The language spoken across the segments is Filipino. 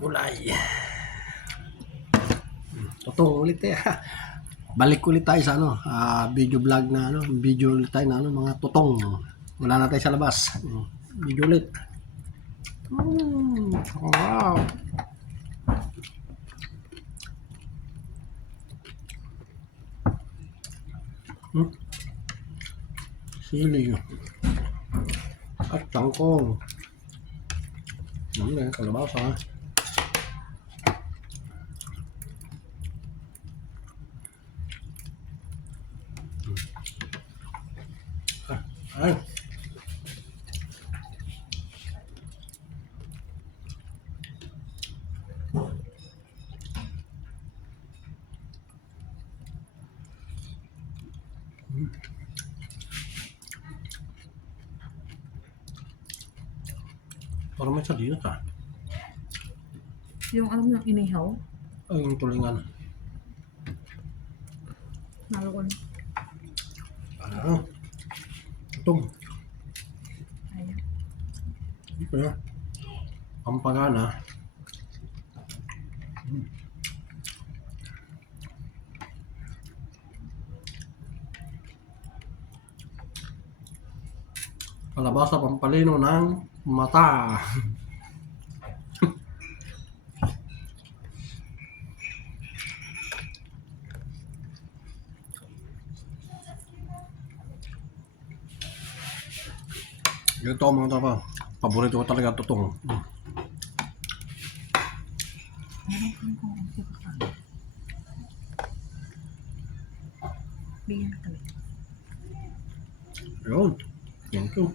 Gulay. Totoo ulit eh. Balik ulit tayo sa video vlog na video ulit tayo na mga tutong. Wala na tayo sa labas. Video ulit. Wow. Sili. At tangkong. Ano kalabasa. Ay. Parang may sardinas Yung alam mo yung inihaw? Ay, yung tulingan. Nalukon. Itong. Ayan. Ito yan. Pampagana. Kalabasa pampalino ng mata. Ito mga tropa. Paborito ko talaga tutong. Bigyan kami. Yun. Thank you.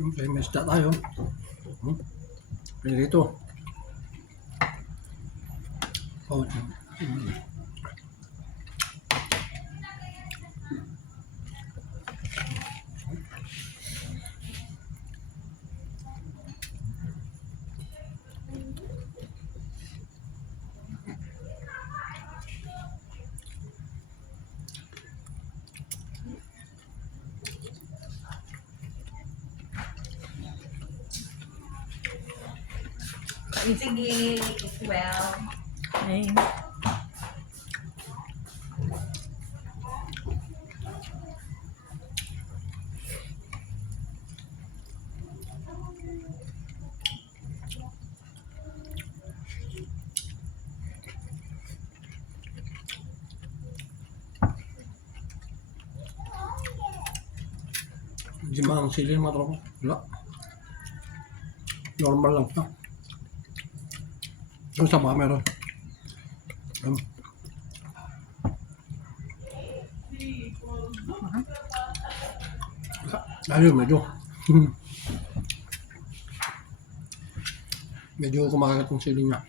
Siyempre, may isda tayo. Pwede dito. Oh, Sige, well. Ay. hindi mang sili mga tropa. Wala. Normal lang ito. Yung sama meron. Ayun, medyo kumakagat ng sili niya.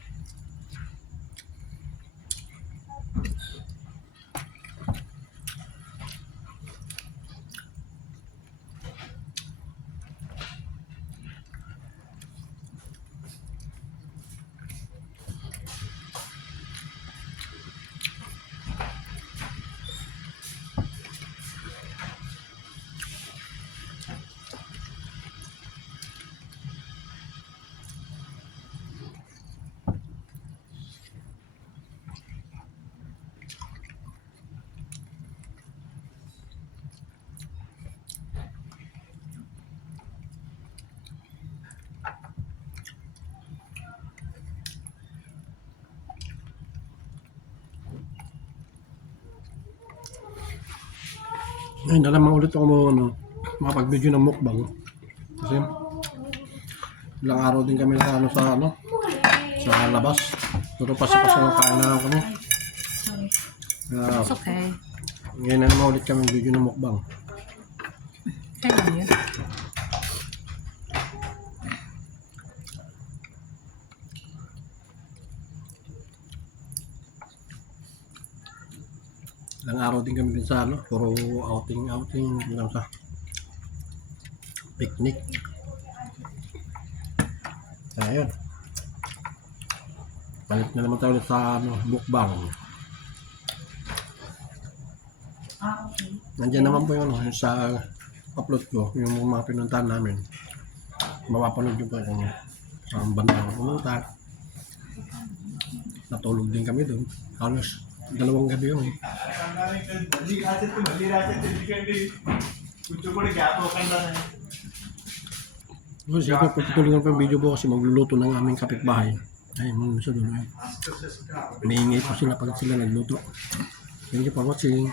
Ngayon na naman ulit ako makapag-video ng mukbang. Kasi ilang araw din kami sa labas. Pero pasok-pasok na kain na kami. Sorry. Ngayon na naman ulit kami video ng mukbang. Kailan yun? Ilang araw din kami din sa ano, puro outing lang sa picnic. Ayun. Balik na naman tayo ulit sa ano, mukbang. Okay. Nandiyan naman po yun, yung sa upload ko, yung mga pinuntahan namin. Mapapanood yung pa kung saan bandang pumunta. Natulog din kami doon. Halos 2 gabi yun. Kasi ko pagtutuloy pa yung video po kasi magluluto ng aming kapitbahay. Ay, mga sa dulo. May ingay po sila pag sila nagluto. Thank you for watching.